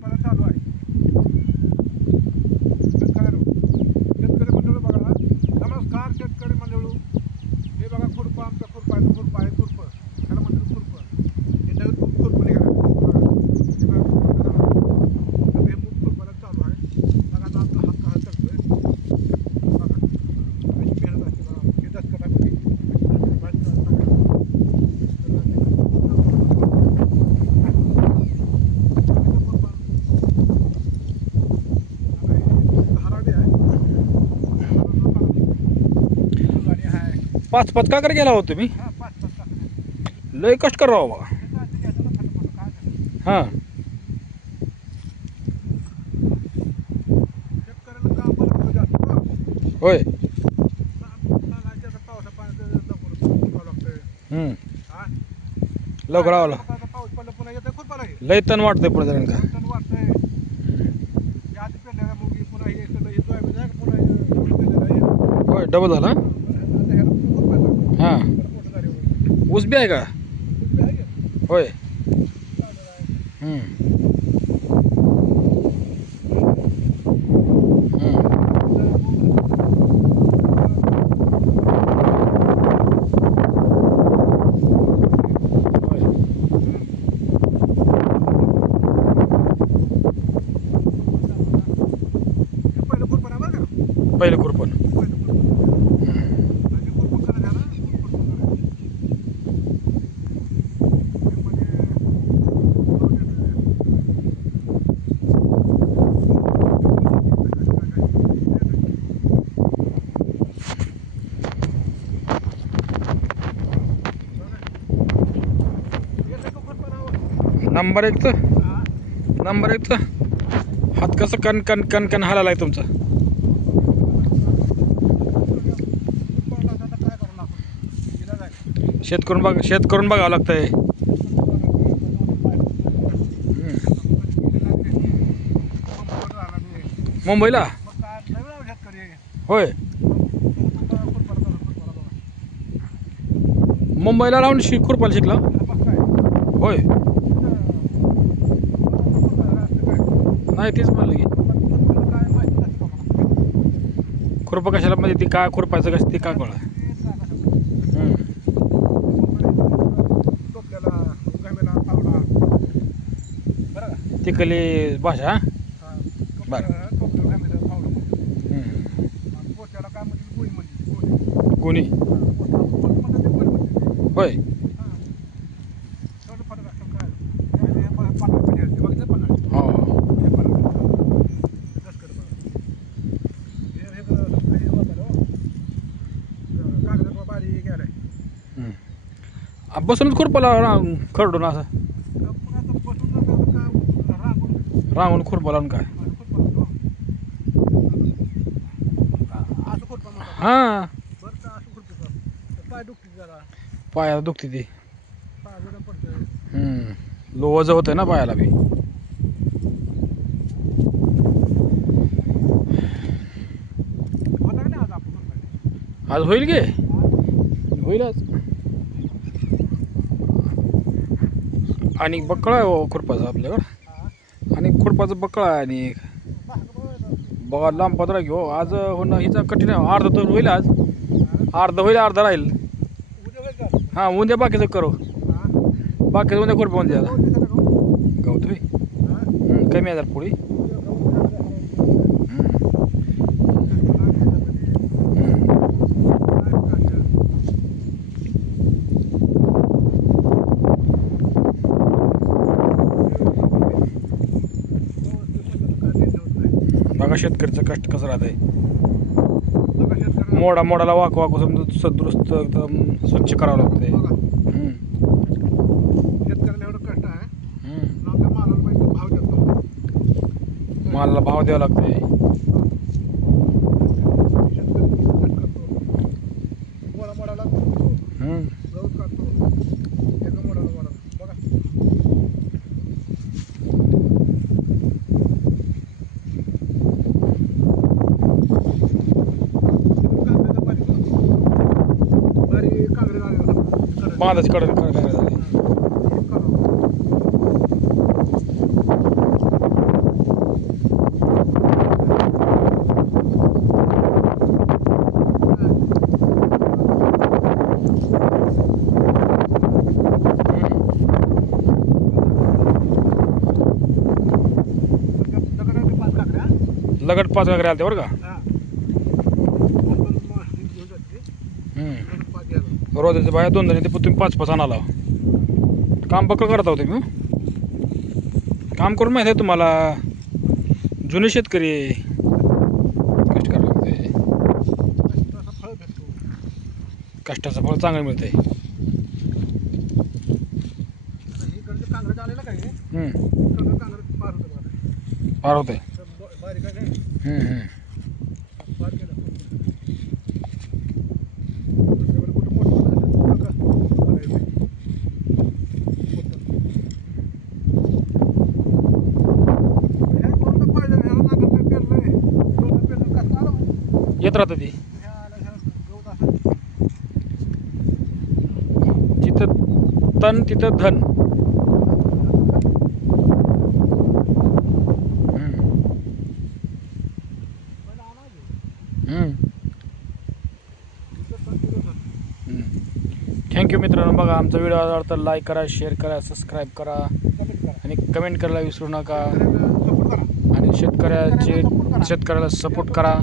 मला चालू आहे. शेतकरी मंडळी बघा, नमस्कार शेतकरी मंडळी. हे बघा खुरपं, आमचं खुरपं आहे, खुरपं आहे, खुरपं त्याला म्हणतात खुरपं. हे नवीन खूप खुरपं निघालं बघा. हे बघा खुरपं झालं. आता हे मूग खुरपायला चालू आहे. बघा आता आमचा हात कसा चालतोय बघा. अशी मेहनत असते बघा. हे दसकटामध्ये पाच पाच का कर गेला हो तुम्ही? लय कष्ट करा बाबा. हां होय. लवकर आवला पाऊस पडला पुन्हा येतं खुरपाला हे लय तण वाटतंय पुढे जाऊन का. तण वाटतंय. हे आधी पेरलेला मुगी पुन्हा हे सगळं हे सोयाबीन आहे का पुन्हा हे पेरलेलं आहे. होय डबल झाला. आता ह्याला पुन्हा खुरपायला हां मोठं झाली वगैरे. ऊस बी आहे का? खुरपी आहे का? होय. चालेल आहे. हम्म. पहिलं खुरपण आहे बरं का? पहिलं खुरपण. पहिलं खुरपण. आणि खुरपण करायचं आहे ना? खुरपण करायचं. त्यामध्ये नंबर एक तर हात कसं कण कण कण कण हालायला आहे तुमचा. शेत करून बघावं लागतंय. मुंबईला होय. मुंबईला राहून खुरपायला शिकला होय. नाही तेच म्हणलं की खुरपं कशाला म्हणजे ती का खुरपायचं कसं ती का कळलं. तिकली भाषा बरं. कोणी होय. हो बसूनच खुरपाला खरडून असं रांगून खुरपाला काय. हां पायाला दुखते ती. लोवज होतं ना पायाला बी. आज होईल गे होईल आज. आणि बक्कळ आहे हो खुरपाचं आपल्याकडं. आणि खुरपाचं बक्कळ आहे. आणि बघा लांब पत्रा घेऊ आज होणं हिचा कठीण आहे. अर्ध तर होईल आज. अर्ध होईल अर्ध राहील. हां उद्या बाकीचं करू. बाकीचं उद्या खुरपा उद्या गवत होई कमी हजार पुढे. बघा शेतकऱ्याचं कष्ट कसं राहत आहे. मोडाला वाकू समजा सदुरुस्त एकदम स्वच्छ करावं लागतंय. शेतकऱ्याला एवढं कष्ट आहे. मालाला भाव देतो. मालाला भाव द्यावा लागतंय. मोडाला गवत काढतो. एका मोडाला बघा. बांधाची कडे झाली. लगट 5 वगैरे आलते बरं का. हा. आपण मग हे घेऊन जाते. लगट 5 घ्यायला. रोजाचे बाया 2 जण ते तुम्ही 5 आणाला. काम बकळ करत होते मी. काम करून माहिती आहे तुम्हाला, जुने शेतकरी कष्ट करावं लागते. कष्टाचं फळ भेटतो. कष्टाचं फळ चांगलं मिळतंय. इकडचे कांगरट आलेलं काय कांगरट पार होतं बघा. पार होतंय. बारीक आहे काय पार केलं. दुसऱ्याकडे कुठं मोठं का येत राहतं ती. जिथं तन तिथं धन. थँक्यू मित्रांनो. बघा आमचा व्हिडिओ आवडला तर लाईक करा, शेअर करा, सबस्क्राईब करा आणि कमेंट करायला विसरू नका. आणि शेतकऱ्याला सपोर्ट करा.